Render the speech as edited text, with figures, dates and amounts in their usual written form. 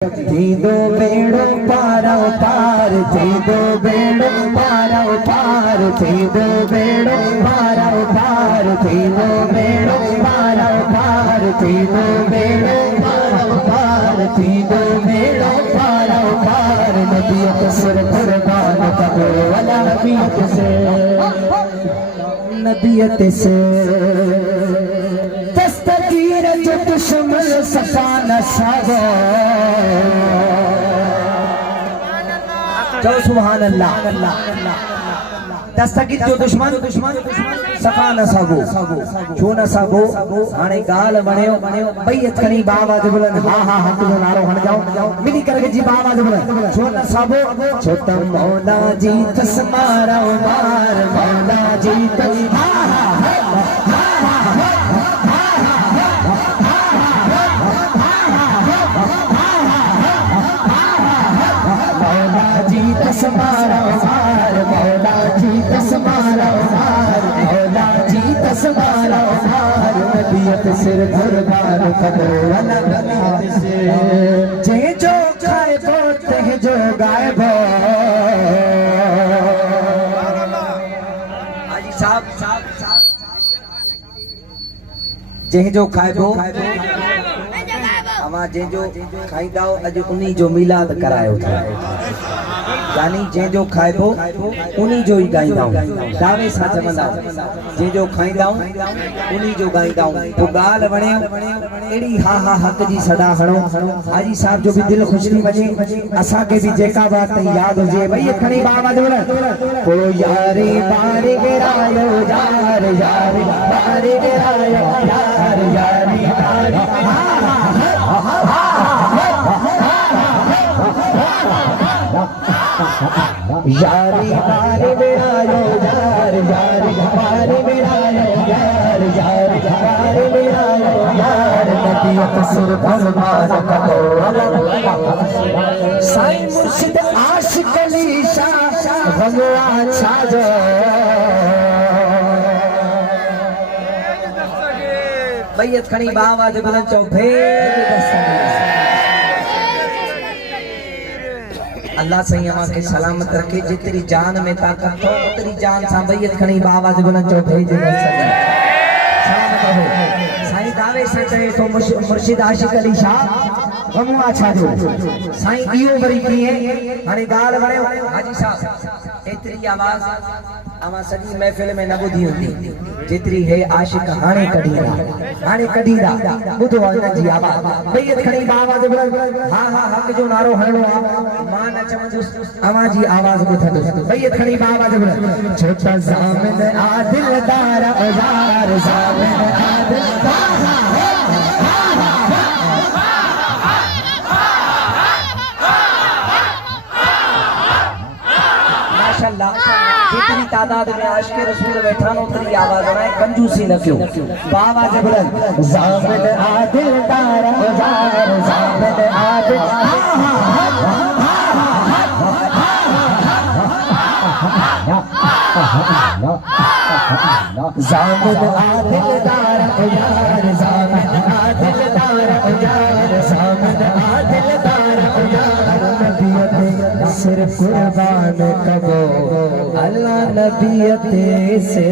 थींदो बेड़ो पारो पार, थींदो बेड़ो पारो पार, थींदो बेड़ो पारो पार, थींदो बेड़ो पारो पार, थींदो बेड़ो पारो पार, थींदो बेड़ो पारो पार। नबियत सिर कुर्बान करो वाला नबियत से, नबियत से दस्तगीर जो दुश्मन सफा न सागो। चलो सुभान अल्लाह। दस्तगीर जो दुश्मन सफा न सागो, छो न सागो हाणे गाल बणियो बैयत खणी बाबा जो बुलंद हा हा हक जो नारो हण जाओ मिली करके जी बाबा जो बुलंद छो न सागो छो त मौला जी तस्मारा मार, मौला जी तस्मारा तस्मारा मार, मौला जी तस्मारा मार, मौला जी तस्मारा मार। नबियत सिर कुर्बान करो वाला नबियत से, जे जो खाए बो ते जो गाए बो। हाजी साहब जे जो खाए बो अमा जे जो खाईंदाओ अज उन्हीं जो मिलाद करायो था, यानी जे जो खाइबो उन्हीं जो ही गाईंदाऊं दावे सां चवंदा जे जो खाईंदाऊं उन्हीं जो गाईंदाऊं। तो गाल वणे एड़ी हा हा हक जी सदा हणो। हाजी साहब जो भी दिल खुश थी वजे, असा के भी जेका बात याद हुजे भई खणी बाबा जो को यारी बारी गिरायो यार, यारी बारी गिरायो यार, यारी बारी यारी बारी बिरायो यार, यारी बारी बिरायो यार, यारी बारी बिरायो यार। नबियत सिर कुर्बान करो साईं मुर्शिद आशिक अली शाह भगवान छाजो। बैयत खणी बाबा जो बुलंद चो भेद अल्लाह सही अमा के सलामत रखे। जितनी जान में ताकत हो उतनी जान सा बैयत खणी बाबा जो बुलंद चो भेज सलामत रहो। साईं दावे से चए तो मुर्शिद आशिक अली शाह गमुआ छाजो साईं इयो वरी कीए हाणे गाल वणियो हाजी साहब एतरी आवाज अमा सजी महफिल में न बुधी हुंदी जेतरी है आशिक हाणे कढीदा बुधो न जी आवाज बैयत खणी बाबा जो बुलंद हा हा हक जो नारो हणो आ मां न चवंदुस अमा जी आवाज बुधंदुस बैयत खणी बाबा जो बुलंद छोटा ज़ामिन आदिल दारा यार, ज़ामिन आदिल दारा माशाअल्लाह। जितनी तादाद में आशिक रसूल बैठा न उतनी आवाज बनाए कंजूसी न क्यों। बाबा जो बुलंद ज़ामिन आदिल दारा यार, ज़ामिन आदिल ज़ामिन आदिल दारा यार, ज़ामिन आदिल दारा यार, ज़ामिन आदिल दारा यार। नबियत सिर कुर्बान करो अल्लाह नबियत से।